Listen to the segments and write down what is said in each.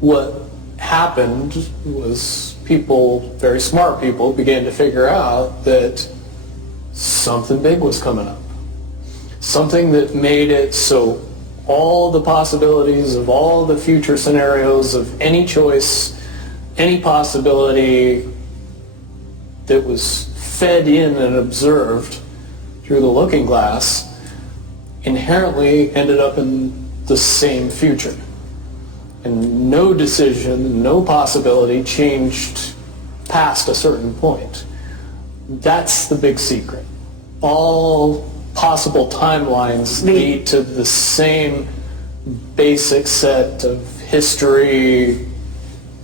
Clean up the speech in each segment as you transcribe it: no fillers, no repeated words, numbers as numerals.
What happened was people, very smart people, began to figure out that something big was coming up. Something that made it so all the possibilities of all the future scenarios of any choice, any possibility that was fed in and observed through the looking glass inherently ended up in the same future. And no decision, no possibility changed past a certain point. That's the big secret. All possible timelines lead to the same basic set of history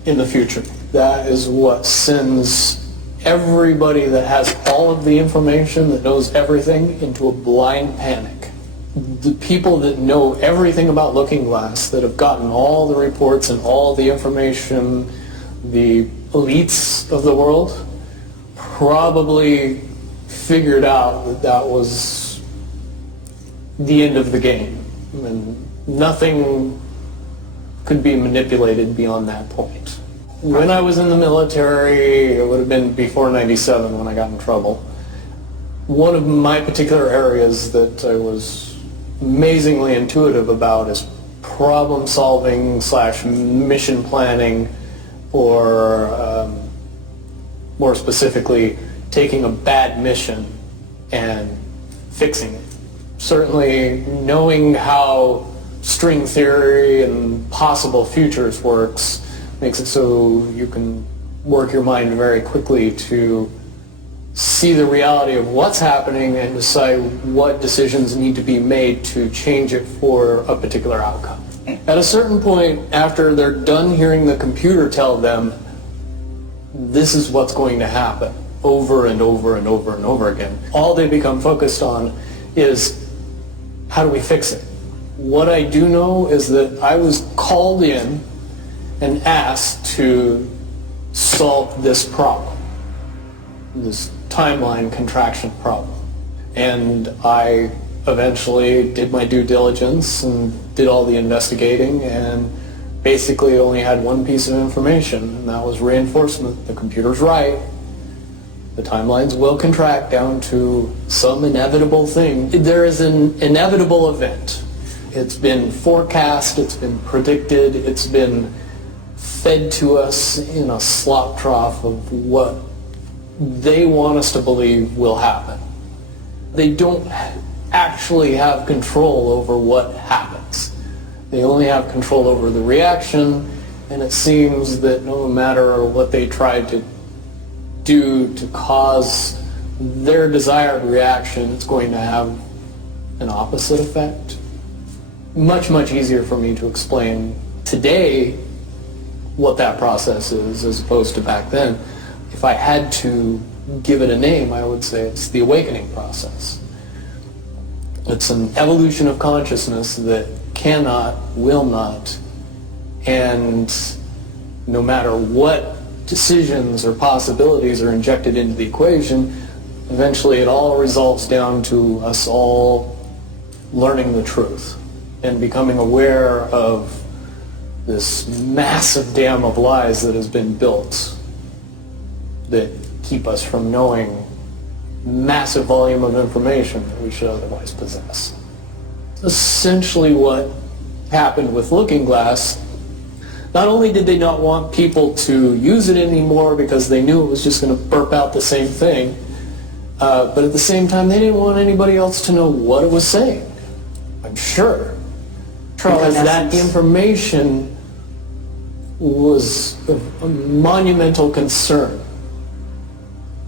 in the future. That is what sends everybody that has all of the information, that knows everything, into a blind panic. The people that know everything about Looking Glass, that have gotten all the reports and all the information, the elites of the world, probably figured out that that was the end of the game. And nothing could be manipulated beyond that point. When I was in the military, it would have been before 97 when I got in trouble. One of my particular areas that I was amazingly intuitive about is problem solving / mission planning, or more specifically, taking a bad mission and fixing it. Certainly knowing how string theory and possible futures works makes it so you can work your mind very quickly to see the reality of what's happening and decide what decisions need to be made to change it for a particular outcome. At a certain point, after they're done hearing the computer tell them this is what's going to happen over and over and over and over again, all they become focused on is how do we fix it? What I do know is that I was called in and asked to solve this problem, this timeline contraction problem. And I eventually did my due diligence and did all the investigating, and basically only had one piece of information, and that was reinforcement. The computer's right. The timelines will contract down to some inevitable thing. There is an inevitable event. It's been forecast, it's been predicted, it's been fed to us in a slop trough of what they want us to believe will happen. They don't actually have control over what happens. They only have control over the reaction, and it seems that no matter what they try to do to cause their desired reaction, it's going to have an opposite effect. Much, much easier for me to explain today what that process is as opposed to back then. If I had to give it a name, I would say it's the awakening process. It's an evolution of consciousness that cannot, will not, and no matter what decisions or possibilities are injected into the equation, eventually it all resolves down to us all learning the truth and becoming aware of this massive dam of lies that has been built that keep us from knowing massive volume of information that we should otherwise possess. Essentially what happened with Looking Glass, not only did they not want people to use it anymore because they knew it was just going to burp out the same thing, but at the same time they didn't want anybody else to know what it was saying, I'm sure. Because that information was a monumental concern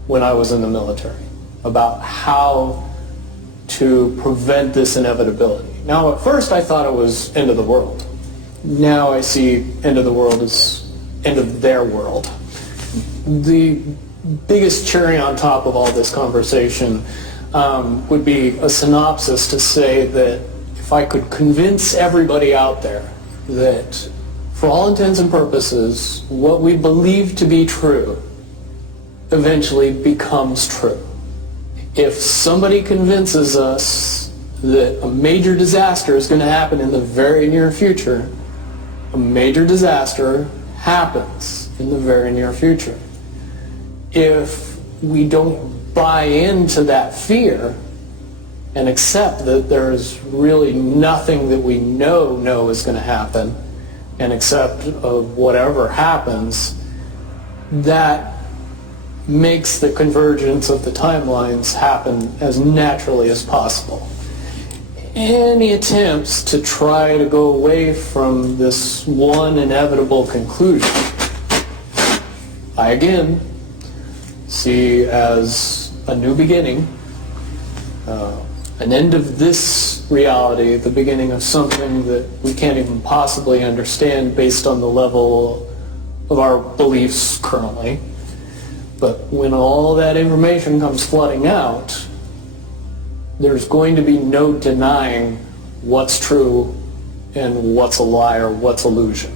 when I was in the military about how to prevent this inevitability. Now, at first I thought it was end of the world. Now I see end of the world as end of their world. The biggest cherry on top of all this conversation would be a synopsis to say that if I could convince everybody out there that for all intents and purposes, what we believe to be true eventually becomes true. If somebody convinces us that a major disaster is going to happen in the very near future, a major disaster happens in the very near future. If we don't buy into that fear and accept that there's really nothing that we know is going to happen, and accept of whatever happens, that makes the convergence of the timelines happen as naturally as possible. Any attempts to try to go away from this one inevitable conclusion, I again see as a new beginning, an end of this reality, the beginning of something that we can't even possibly understand based on the level of our beliefs currently. But when all that information comes flooding out, there's going to be no denying what's true and what's a lie or what's illusion.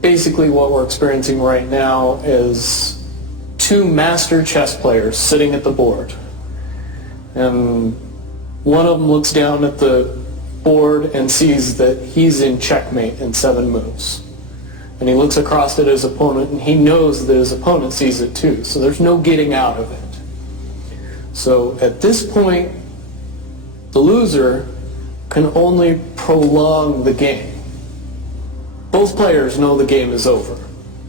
Basically what we're experiencing right now is two master chess players sitting at the board. And one of them looks down at the board and sees that he's in checkmate in 7 moves. And he looks across at his opponent and he knows that his opponent sees it too. So there's no getting out of it. So at this point, the loser can only prolong the game. Both players know the game is over.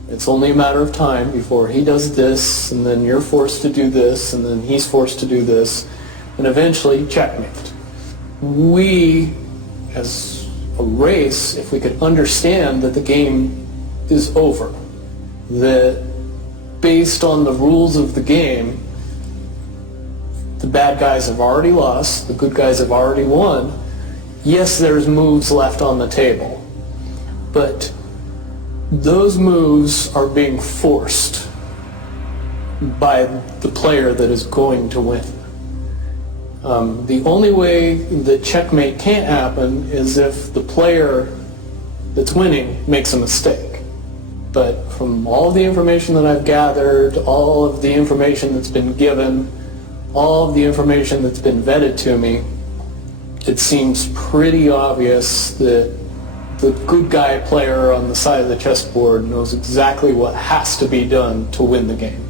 It's only a matter of time before he does this, and then you're forced to do this, and then he's forced to do this, and eventually checkmate. We, as a race, if we could understand that the game is over, that based on the rules of the game, the bad guys have already lost, the good guys have already won. Yes, there's moves left on the table, but those moves are being forced by the player that is going to win. The only way that checkmate can't happen is if the player that's winning makes a mistake. But from all of the information that I've gathered, all of the information that's been given, all of the information that's been vetted to me, it seems pretty obvious that the good guy player on the side of the chessboard knows exactly what has to be done to win the game.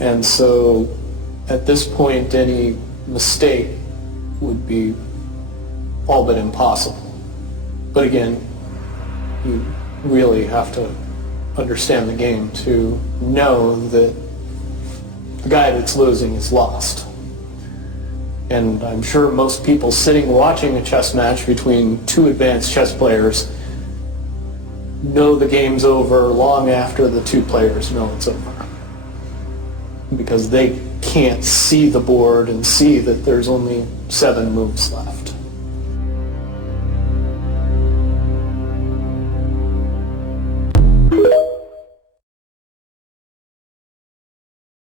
And so at this point, any mistake would be all but impossible. But again, you really have to understand the game to know that the guy that's losing is lost. And I'm sure most people sitting watching a chess match between two advanced chess players know the game's over long after the two players know it's over. Because they can't see the board and see that there's only 7 moves left.